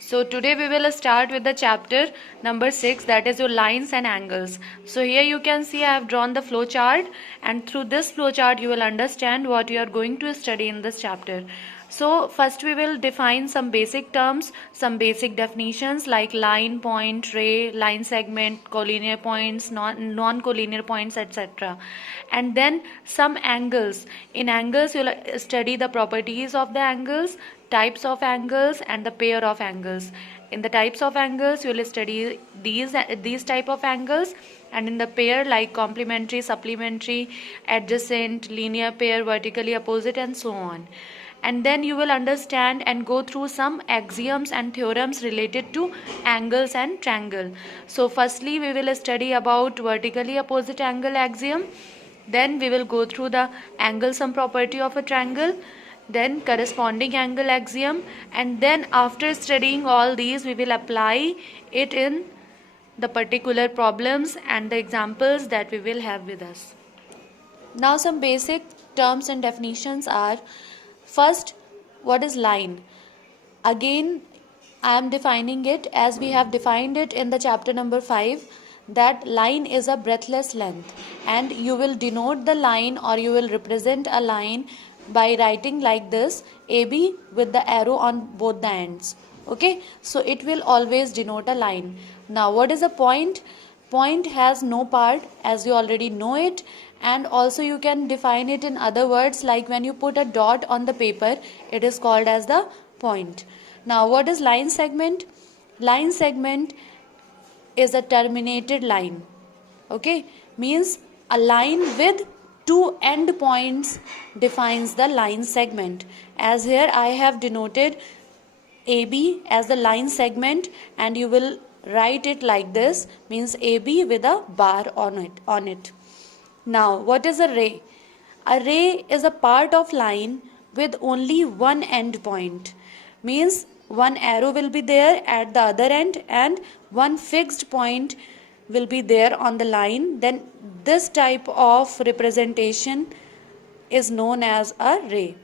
So today we will start with the chapter number 6, that is your lines and angles. So here you can see I have drawn the flow chart, and through this flow chart you will understand what you are going to study in this chapter. So first we will define some basic terms, some basic definitions like line, point, ray, line segment, collinear points, non-collinear points, etc. And then some angles. In angles you will study the properties of the angles, types of angles, and the pair of angles. In the types of angles you will study these type of angles, and in the pair like complementary, supplementary, adjacent, linear pair, vertically opposite, and so on. And then you will understand and go through some axioms and theorems related to angles and triangle. So firstly we will study about vertically opposite angle axiom, then we will go through the angle sum property of a triangle, then corresponding angle axiom, and then after studying all these we will apply it in the particular problems and the examples that we will have with us. Now some basic terms and definitions are: first, what is line? Again, I am defining it as we have defined it in the chapter number 5, that line is a breathless length, and you will denote the line or you will represent a line by writing like this, AB with the arrow on both the ends. Okay, so it will always denote a line. Now what is a point? Point has no part, as you already know it, and also you can define it in other words, like when you put a dot on the paper, it is called as the point. Now what is line segment? Line segment is a terminated line. Okay, means a line with two end points defines the line segment. As here I have denoted AB as the line segment, and you will write it like this, means AB with a bar on it. Now what is a ray? A ray is a part of line with only one end point, means one arrow will be there at the other end and one fixed point will be there on the line. Then this type of representation is known as a ray,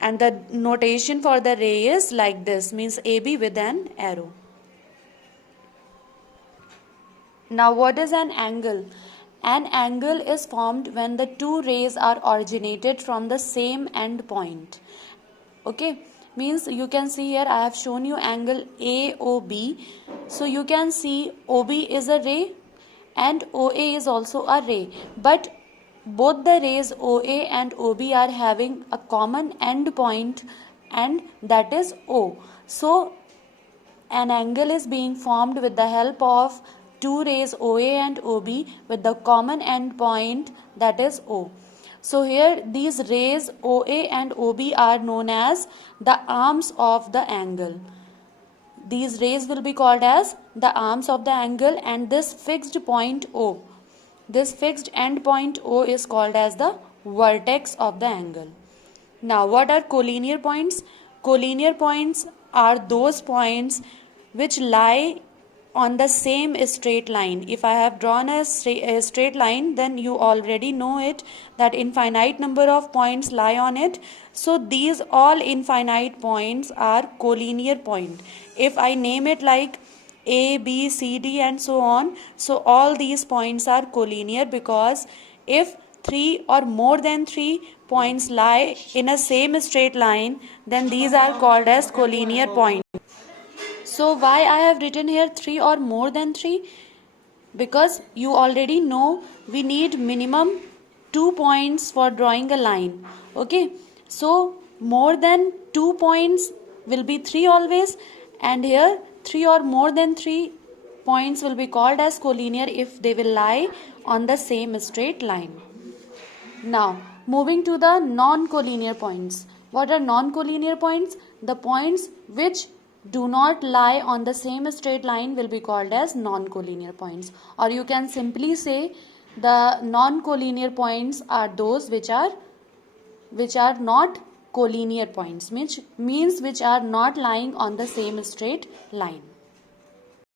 and the notation for the ray is like this, means AB with an arrow. Now what is an angle? An angle is formed when the two rays are originated from the same end point. Okay, means you can see here I have shown you angle AOB. So you can see OB is a ray and OA is also a ray, but both the rays OA and OB are having a common end point, and that is O. So an angle is being formed with the help of two rays OA and OB with the common end point, that is O. So here these rays OA and OB are known as the arms of the angle. These rays will be called as the arms of the angle, and this fixed point O, this fixed end point O is called as the vertex of the angle. Now what are collinear points? Collinear points are those points which lie on the same straight line. If I have drawn a straight line, then you already know it that infinite number of points lie on it. So these all infinite points are collinear point. If I name it like A, B, C, D and so on, so all these points are collinear, because if 3 or more than 3 points lie in a same straight line, then these are called as collinear points. So why I have written here 3 or more than 3? Because you already know we need minimum 2 points for drawing a line. Okay, so more than 2 points will be 3 always, and here 3 or more than 3 points will be called as collinear if they will lie on the same straight line. Now moving to the non-collinear points. What are non-collinear points? The points which do not lie on the same straight line will be called as non-collinear points, or you can simply say the non-collinear points are those which are not collinear points, means which are not lying on the same straight line.